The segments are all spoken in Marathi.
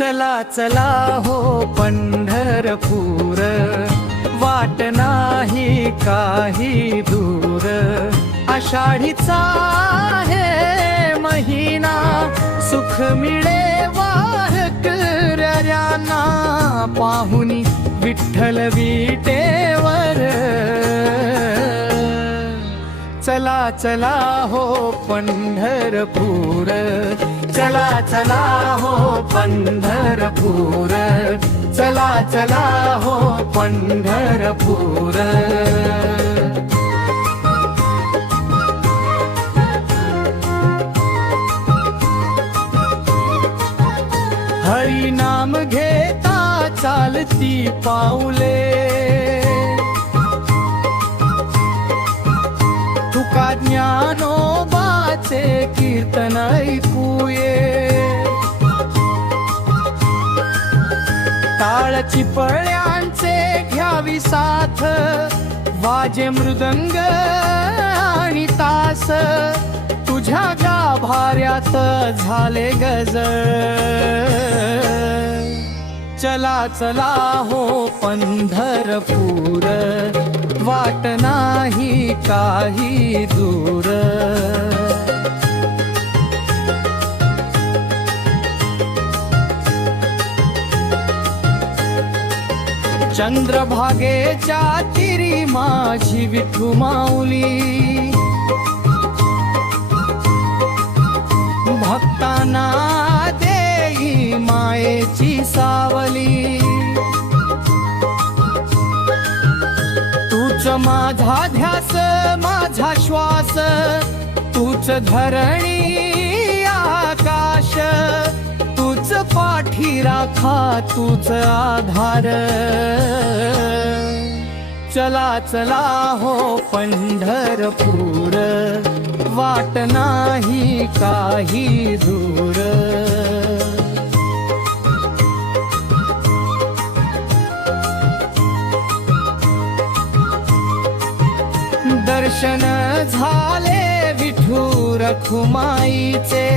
चला चला हो पंढरपूर, वाट नाही काही दूर. आषाढीचा आहे महिना, सुख मिळे वारकऱ्यांना. पाहुनी विठ्ठल विटेवर, चला चला हो पंढरपूर, चला चला हो पंढरपूर, चला चला हो पंढरपूर. हरी नाम घेता चालती पाऊले, तुका ज्ञानोबाचे कीर्तन ऐकूये. टाळ चिपळ्यांचे घ्यावी साथ, वाजे मृदंग आणि तास. तुझ्या गाभाऱ्यात झाले गजर, चला चला हो पंढरपूर, वाट नाही काही दूर. चंद्रभागेच्या तिरी माझी विठू माऊली, भक्तांना देई मायेची सावली. तूच माझा ध्यास माझा श्वास, तूच धरणी आकाश. तूच पाठी राखा तूच आधार, चला चला हो पंढरपूर, वाट नाही काही दूर. दर्शन झाले विठू रखुमाईचे,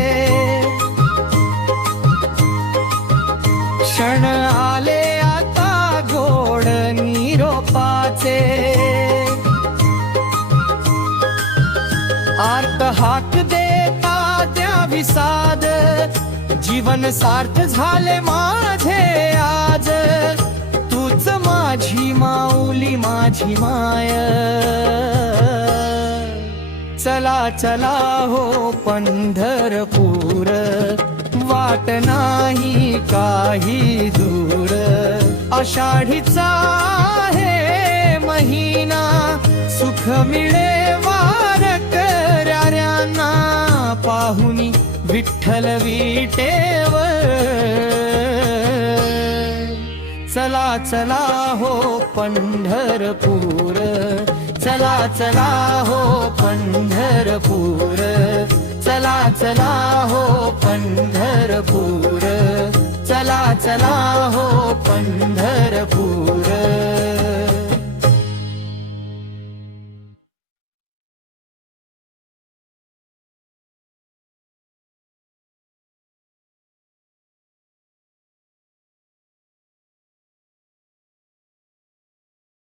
क्षण आले आता गोड निरोपाचे. आर्त हाक देता द्यावी साद, जीवन सार्थ झाले माझे आज. तूच माझी माऊली माझी माय, चला चला हो पंढरपूर, वाट नाही काही दूर. आषाढीचा आहे महिना, सुख मिळे वारकऱ्यांना. पाहुनी विठ्ठल विटेवर, चला चला हो पंढरपूर, चला चला हो पंढरपूर, चला चला हो पंढरपूर, चला चला हो पंढरपूर.